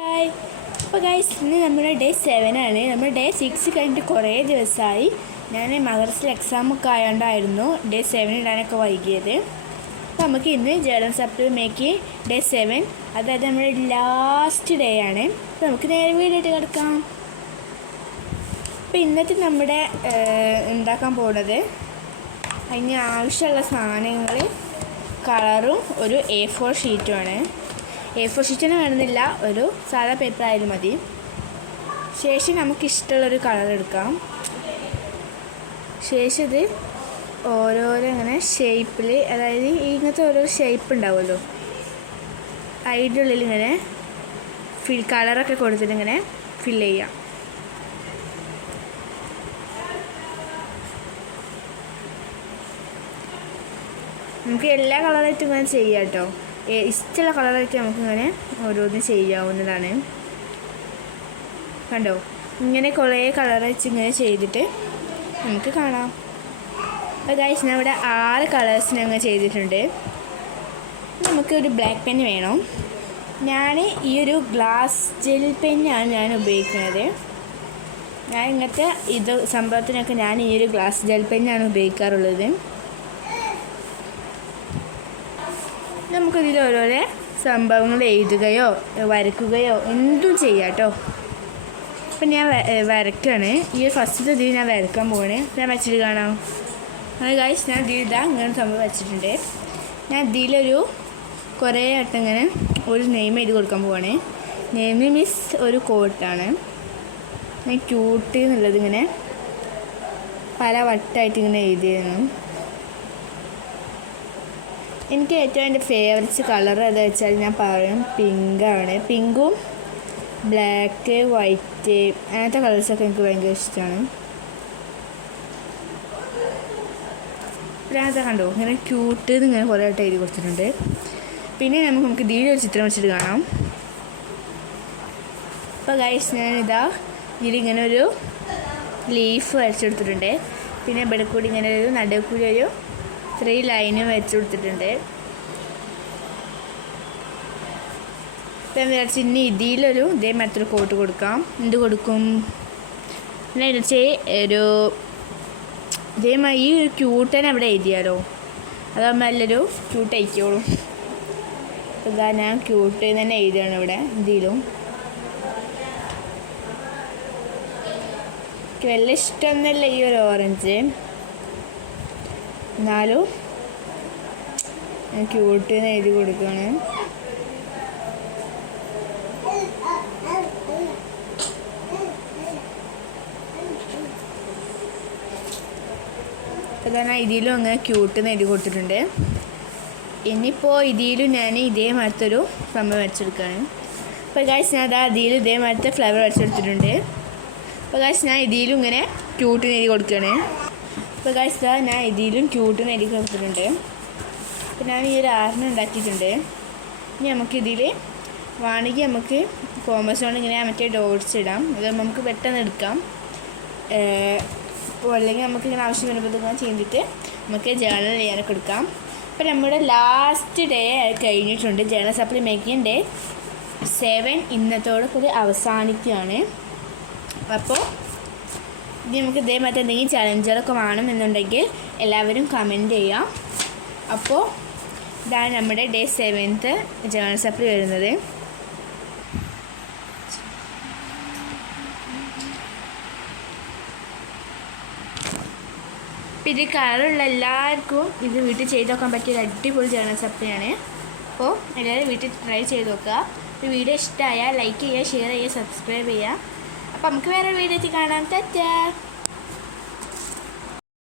Hi. അപ്പോൾ guys, ഇന്ന് നമ്മുടെ ഡേ 7 ആണ്. നമ്മൾ ഡേ 6 കഴിഞ്ഞിട്ട് കുറേ ദിവസമായി. ഞാൻ മദർസിൽ എക്സാമൊക്കെ ആയതുകൊണ്ടായിരുന്നു ഡേ 7 ഇടാനൊക്കെ വൈകിയത്. അപ്പോൾ നമുക്ക് ഇന്ന് ജേർണൽ സപ്ലിമെൻ്റ് ഡേ 7, അതായത് നമ്മുടെ ലാസ്റ്റ് ഡേ ആണ്. അപ്പോൾ നമുക്ക് നേരെ വീഡിയോയിട്ട് കിടക്കാം. അപ്പോൾ ഇന്നത്തെ നമ്മുടെ ഉണ്ടാക്കാൻ പോകുന്നത് അതിന് ആവശ്യമുള്ള സാധനങ്ങൾ കളറും ഒരു A4 ഷീറ്റുമാണ്. A4 ഷീറ്റിന് വേണമെന്നില്ല, ഒരു സാധാ പേപ്പർ ആയാലും മതി. ശേഷം നമുക്കിഷ്ടമുള്ളൊരു കളർ എടുക്കാം. ശേഷം ഇത് ഓരോരോ ഇങ്ങനെ ഷേപ്പിൽ, അതായത് ഇങ്ങനത്തെ ഓരോ ഷേപ്പ് ഉണ്ടാവുമല്ലോ, അതിൻ്റെ ഉള്ളിൽ ഇങ്ങനെ കളറൊക്കെ കൊടുത്തിട്ട് ഇങ്ങനെ ഫില്ല് ചെയ്യാം. നമുക്ക് എല്ലാ കളറായിട്ടും ഇങ്ങനെ ചെയ്യാം കേട്ടോ. ഇഷ്ടമുള്ള കളറായിട്ട് നമുക്കിങ്ങനെ ഓരോന്നും ചെയ്യാവുന്നതാണ്. കണ്ടോ, ഇങ്ങനെ കുറേ കളർ വെച്ച് ഇങ്ങനെ ചെയ്തിട്ട് നമുക്ക് കാണാം. അപ്പോൾ ഗൈസ്, ഞാൻ ഇവിടെ 6 കളേഴ്സിന് അങ്ങനെ ചെയ്തിട്ടുണ്ട്. നമുക്കൊരു ബ്ലാക്ക് പെൻ വേണം. ഞാൻ ഈ ഒരു ഗ്ലാസ് ജെൽ പെന്നാണ് ഞാൻ ഉപയോഗിക്കുന്നത്. ഞാൻ ഇങ്ങനത്തെ സംഭവത്തിനൊക്കെ ഞാൻ ഈ ഒരു ഗ്ലാസ് ജെൽ പെന്നാണ് ഉപയോഗിക്കാറുള്ളത്. നമുക്കിതിൽ ഓരോരോ സംഭവങ്ങൾ എഴുതുകയോ വരയ്ക്കുകയോ എന്തും ചെയ്യാം കേട്ടോ. അപ്പം ഞാൻ വരയ്ക്കുകയാണ്. ഈ ഫസ്റ്റത്തെ ഇതിൽ ഞാൻ വരയ്ക്കാൻ പോവാണ്. ഞാൻ വെച്ചിട്ട് കാണാം. അത് ഗൈസ്, ഞാൻ ഇതിൽ ഇങ്ങനെ സംഭവം വെച്ചിട്ടുണ്ട്. ഞാൻ ഇതിലൊരു കുറേ വട്ടം ഇങ്ങനെ ഒരു നെയിം എഴുതി കൊടുക്കാൻ പോവാണ്. നെയിം മീൻസ് ഒരു കോട്ടാണ്. ഞാൻ ക്യൂട്ട് എന്നുള്ളത് ഇങ്ങനെ പല വട്ടമായിട്ട് ഇങ്ങനെ എഴുതിയിരുന്നു. എനിക്ക് ഏറ്റവും എൻ്റെ ഫേവറേറ്റ് കളർ എന്താ വെച്ചാൽ ഞാൻ പറയും പിങ്കാണ്. പിങ്കും ബ്ലാക്ക്, വൈറ്റ് അങ്ങനത്തെ കളേഴ്സൊക്കെ എനിക്ക് ഭയങ്കര ഇഷ്ടമാണ്. അതിനകത്ത് കണ്ടോ, ഇങ്ങനെ ക്യൂട്ട് ഇങ്ങനെ കുറേ ആയിട്ട് എഴുതി കൊടുത്തിട്ടുണ്ട്. പിന്നെ നമുക്ക് ഇതിലൊരു ചിത്രം വെച്ചിട്ട് കാണാം. അപ്പോൾ ഗൈസ്, ഞാനിതാ ഇതിലിങ്ങനെ ഒരു ലീഫ് വരച്ചെടുത്തിട്ടുണ്ട്. പിന്നെ ഇവിടെ കൂടി ഇങ്ങനെ ഒരു നടുവിൽ കൂടി ഒരു 3 ലൈനും വെച്ച് കൊടുത്തിട്ടുണ്ട്. ഇപ്പം വിചാരിച്ച് ഇനി ഇതിലൊരു ഇതേമാത്രം കോട്ട് കൊടുക്കാം. എന്ത് കൊടുക്കും പിന്നെ വിചാരിച്ച് ഒരു ഇതേമായി ഈ ഒരു ക്യൂട്ടനെ അവിടെ എഴുതിയാലോ, അതാകുമ്പോൾ നല്ലൊരു ക്യൂട്ട് അയക്കോളും. ഇതാ ഞാൻ ക്യൂട്ട് തന്നെ എഴുതുകയാണ് ഇവിടെ. ഇതിലും എനിക്ക് വലിയ ഇഷ്ടമൊന്നുമില്ല ഈ ഒരു ഓറഞ്ച്, എന്നാലും ക്യൂട്ട് എഴുതി കൊടുക്കുകയാണ്. അപ്പോൾ ഞാൻ ഇതിലും അങ്ങനെ ക്യൂട്ട് എഴുതി കൊടുത്തിട്ടുണ്ട്. ഇനിയിപ്പോൾ ഇതിലും ഞാൻ ഇതേമാത്തൊരു സംഭവം വരച്ചെടുക്കുകയാണ്. അപ്പോൾ ഗൈസ്, ഞാൻ ഇതിലും ഇതേമാരത്തെ ഫ്ലവർ വരച്ചെടുത്തിട്ടുണ്ട്. അപ്പോൾ ഗൈസ്, ഞാൻ ഇതിലും ഇങ്ങനെ ക്യൂട്ട് എഴുതി കൊടുക്കുകയാണ്. അപ്പോൾ ഗൈസ്, ഞാൻ ഇതിലും ക്യൂട്ട് എഴുതി കൊടുത്തിട്ടുണ്ട്. അപ്പോൾ ഞാൻ ഈ ഒരു 6 ഉണ്ടാക്കിയിട്ടുണ്ട്. ഇനി നമുക്കിതിൽ വേണമെങ്കിൽ നമുക്ക് കോമ്പസ് കൊണ്ട് ഇങ്ങനെ മറ്റേ ഡോട്ട്സ് ഇടാം. അത് നമുക്ക് പെട്ടെന്ന് എടുക്കാം. അപ്പോൾ അല്ലെങ്കിൽ നമുക്കിങ്ങനെ ആവശ്യം വരുമ്പോൾ ഇങ്ങനെ ചെയ്തിട്ട് നമുക്ക് ജേർണൽ ചെയ്യാനൊക്കെ എടുക്കാം. അപ്പോൾ നമ്മുടെ ലാസ്റ്റ് ഡേ കഴിഞ്ഞിട്ടുണ്ട്. ജേർണൽ സപ്ലിമെൻ്റ് ഡേ 7 ഇന്നത്തോടെ അവസാനിക്കുകയാണ്. അപ്പോൾ ഇനി നമുക്ക് ഇതേമാതിരി എന്തെങ്കിലും ചലഞ്ചുകളൊക്കെ വേണമെന്നുണ്ടെങ്കിൽ എല്ലാവരും കമൻറ്റ് ചെയ്യാം. അപ്പോൾ ഇതാണ് നമ്മുടെ ഡേ 7th ജേർണൽ സപ്ലി വരുന്നത്. അപ്പോൾ ഇത് കളറുള്ള എല്ലാവർക്കും ഇത് വീട്ടിൽ ചെയ്ത് നോക്കാൻ പറ്റിയ ഒരു അടിപൊളി ജേർണൽ സപ്ലിയാണ്. അപ്പോൾ എല്ലാവരും വീട്ടിൽ ട്രൈ ചെയ്ത് നോക്കുക. ഈ വീഡിയോ ഇഷ്ടമായാൽ ലൈക്ക് ചെയ്യുക, ഷെയർ ചെയ്യുക, സബ്സ്ക്രൈബ് ചെയ്യുക. അപ്പോൾ നമുക്ക് വേറെ വീഡിയോയിൽ കാണാം. ടാറ്റാ.